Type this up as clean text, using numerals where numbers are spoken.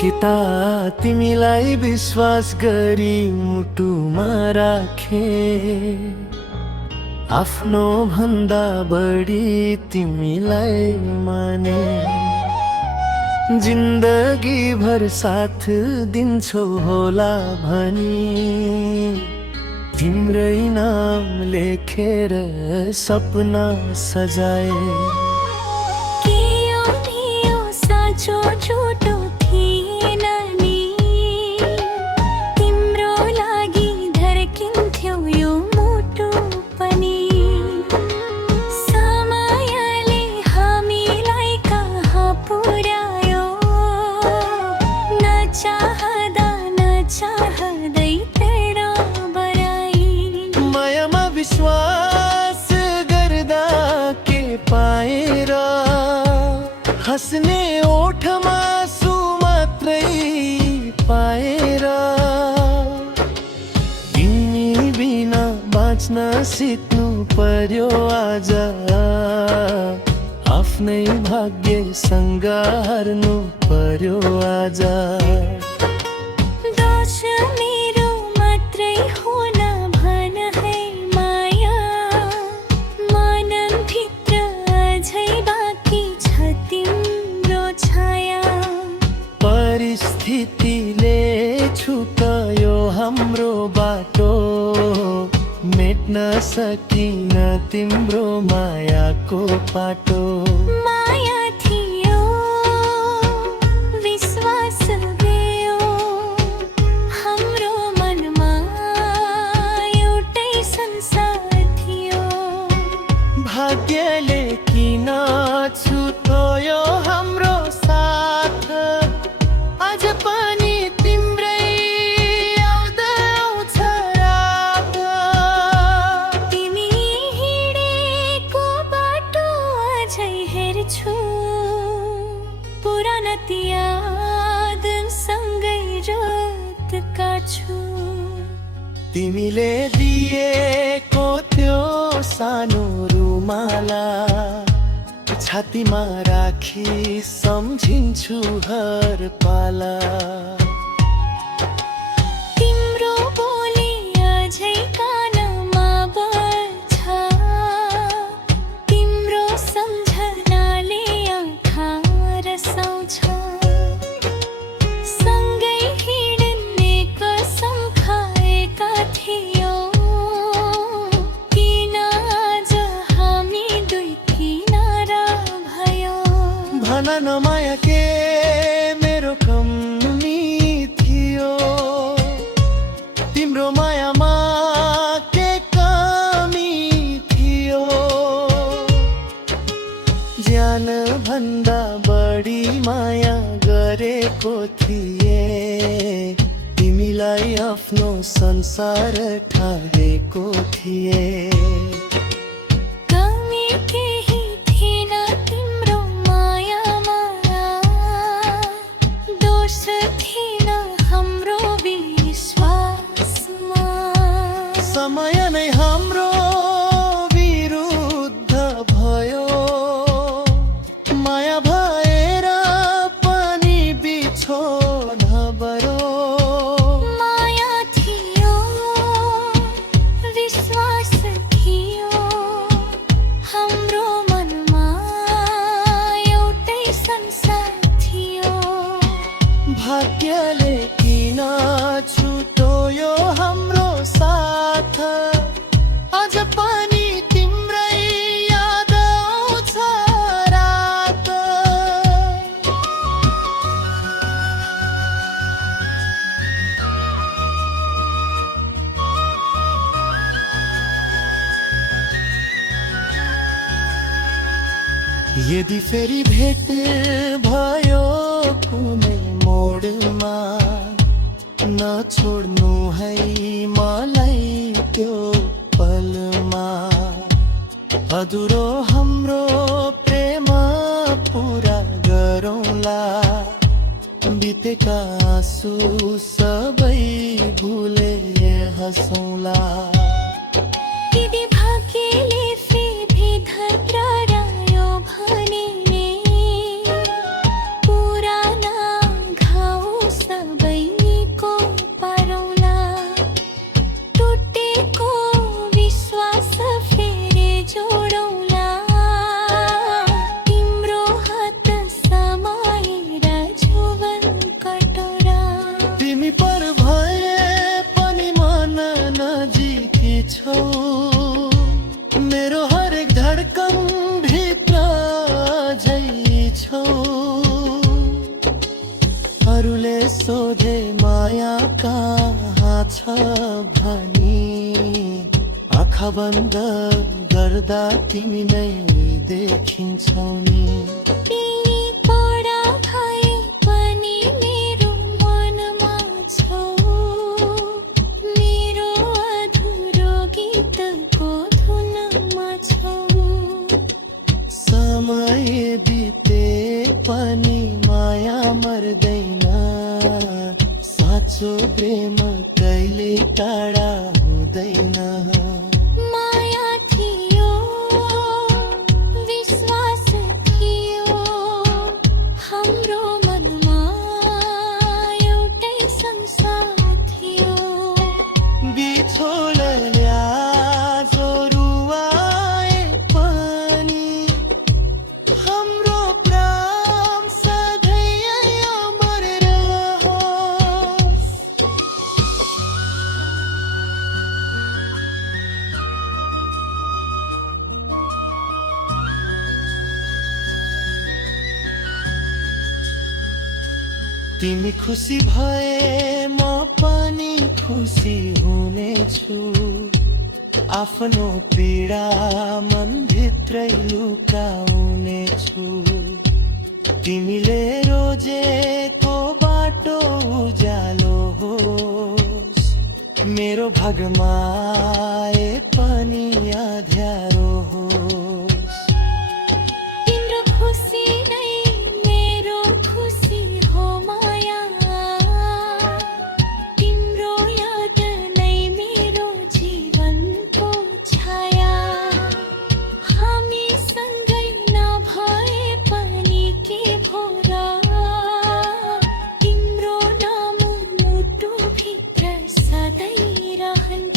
किता तिमीलाई विश्वास गरी मुटुमा राखे, आफ्नो भन्दा बढी तिमीलाई माने। जिन्दगी भर साथ दिन्छौ होला भनी, तिम्रै नाम लेखेर सपना सजाए। के यो साँचो झुटो थिएन नि, तिम्रो लागि धड्किन्थ्यो यो मुटु पनि। समयले हामीलाई कहाँ पुर्यायो, नचाहँदा नचाहँदै तेरो बराई। मायामा विश्वास गर्दा के पाएर, हस्ने ओठमा आँसु मात्रै पाएर। तिमी बिना बाँच्न सिक्नु पर्यो आज, आफ्नै भाग्यसँग हार्नु पर्यो आज। दोष मेरो मात्रै हुन भन है माया, मनभित्र अझै बाँकी छ तिम्रो छाया। परिस्थितिले छुट्यायो हाम्रो बाटो, मेट्न सकिन तिम्रो मायाको पाटो। माया थियो, विश्वास गयो, हाम्रो मनमा एउटै संसार थियो। भाग्यले किन छुट्यायो हाम्रो साथ, आज पनि तिम्रै याद आउँछ रात। तिमी हिँडेको बाटो अझै हेर्छु, पुराना ती याद सँगै रात काट्छु। तिमीले दिएको त्यो सानो रुमाला, छातीमा राखी सम्झिन्छु हर पाला। तिम्रो बोली अझै कानमा बज्छ, तिम्रो सम्झनाले आँखा रसाउँछ। सँगै हिँड्ने कसम खाएका थियौँ, किन आज हामी दुई किनारा भयौँ। भन न माया के मेरो कमी थियो, तिम्रो मायामा के कमी थियो। ज्यान भन्दा बढी माया गरेको थिए, तिमीलाई आफ्नो संसार ठानेको थिए। कमी केही थिएन तिम्रो मायामा, दोष थिएन हाम्रो विश्वासमा। समय नै हाम्रो विरुद्ध भयो, माया भएर पनि बिछोड भरो। माया थियो, विश्वास थियो, हाम्रो मनमा एउटै संसार थियो। भाग्यले किन छुट्यायो हाम्रो साथ, आज पनि तिम्रै याद आउँछ रात। यदि फेरि भेट भयो कुनै मोडमा, नछोड्नु है मलाई त्यो पलमा। अधुरो हाम्रो प्रेम पुरा गरौँला, बितेका आँसु सबै भुले हँसौँला। यदि भाग्यले फेरि धरायो भने, पुराना घाउ भनी आँखा बन्द गर्दा तिमी नै देखिन्छौ नि तिमी पढा भए पनि मेरो मनमा छौ मेरो अधुरो गीतको धुनमा छौ समय बिते पनि माया मर्दैन साँचो प्रेम कहिले टाढा हुँदैन माया थियो विश्वास थियो हाम्रो मनमा एउटै संसार थियो बिछोडल्या जोरुवाए पनि हाम्रो प्रेम सधैँ अमर रहोस् तिमी खुसी भए म पनि खुसी हुनेछु आफ्नो पीडा मनभित्रै लुकाउनेछु तिमीले रोजेको बाटो उज्यालो होस् मेरो भागमा आए पनि अँध्यारो होस् तिम्रो खुसी नै मेरो खुसी हो माया तिम्रो याद नै मेरो जीवनको छाया हामी सँगै नभए पनि के भो र तिम्रो नाम मुटुभित्र सधैँ रहन्छ